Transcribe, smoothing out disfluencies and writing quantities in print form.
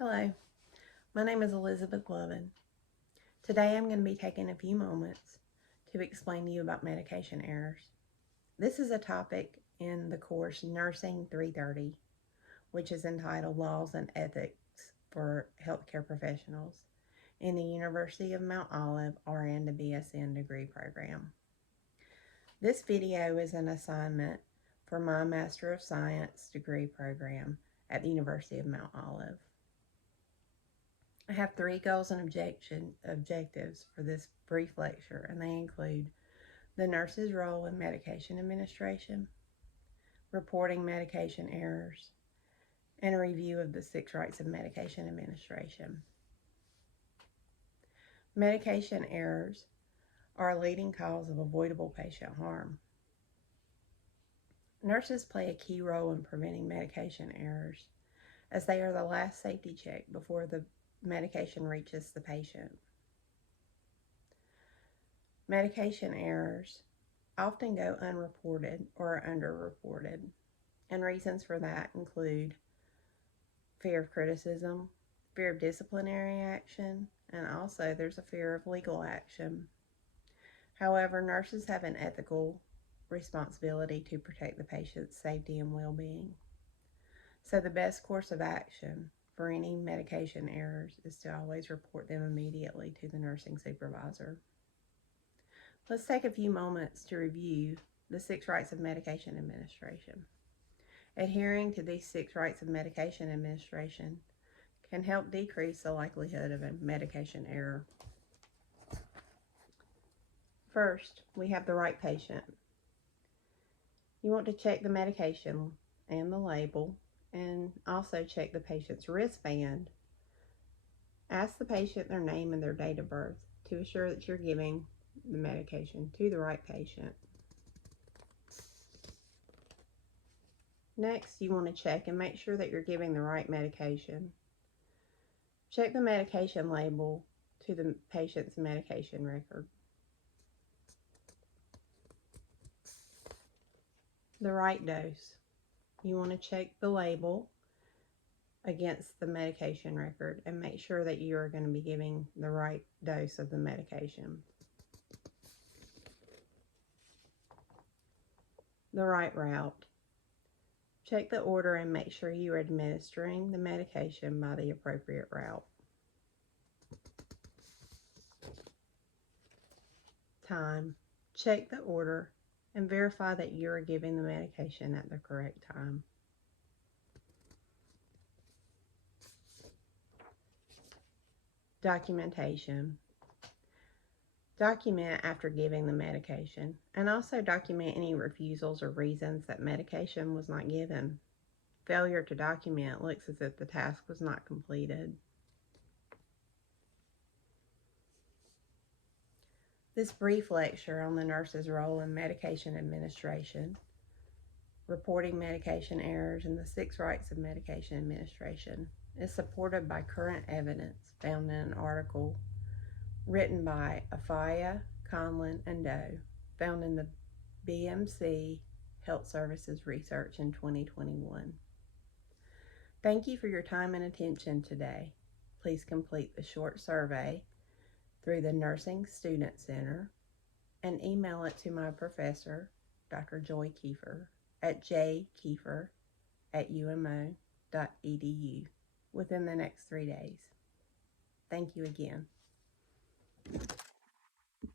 Hello, my name is Elizabeth Lovin. Today I'm going to be taking a few moments to explain to you about medication errors. This is a topic in the course Nursing 330, which is entitled Laws and Ethics for Healthcare Professionals in the University of Mount Olive RN to BSN degree program. This video is an assignment for my Master of Science degree program at the University of Mount Olive. I have 3 goals and objectives for this brief lecture, and they include the nurse's role in medication administration, reporting medication errors, and a review of the 6 rights of medication administration. Medication errors are a leading cause of avoidable patient harm. Nurses play a key role in preventing medication errors, as they are the last safety check before the medication reaches the patient. Medication errors often go unreported or underreported, and reasons for that include fear of criticism, fear of disciplinary action, and also there's a fear of legal action. However, nurses have an ethical responsibility to protect the patient's safety and well-being. So the best course of action for any medication errors is to always report them immediately to the nursing supervisor. Let's take a few moments to review the 6 rights of medication administration. Adhering to these 6 rights of medication administration can help decrease the likelihood of a medication error. First, we have the right patient. You want to check the medication and the label, and also check the patient's wristband. Ask the patient their name and their date of birth to assure that you're giving the medication to the right patient. Next, you want to check and make sure that you're giving the right medication. Check the medication label to the patient's medication record. The right dose. You want to check the label against the medication record and make sure that you are going to be giving the right dose of the medication. The right route. Check the order and make sure you are administering the medication by the appropriate route. Time. Check the order and verify that you are giving the medication at the correct time. Documentation. Document after giving the medication, and also document any refusals or reasons that medication was not given. Failure to document looks as if the task was not completed. This brief lecture on the nurse's role in medication administration, reporting medication errors, and the 6 rights of medication administration is supported by current evidence found in an article written by Afaya, Conlon, and Doe, found in the BMC Health Services Research in 2021. Thank you for your time and attention today. Please complete the short survey through the Nursing Student Center and email it to my professor, Dr. Joy Kiefer, at jkiefer@umo.edu within the next 3 days. Thank you again.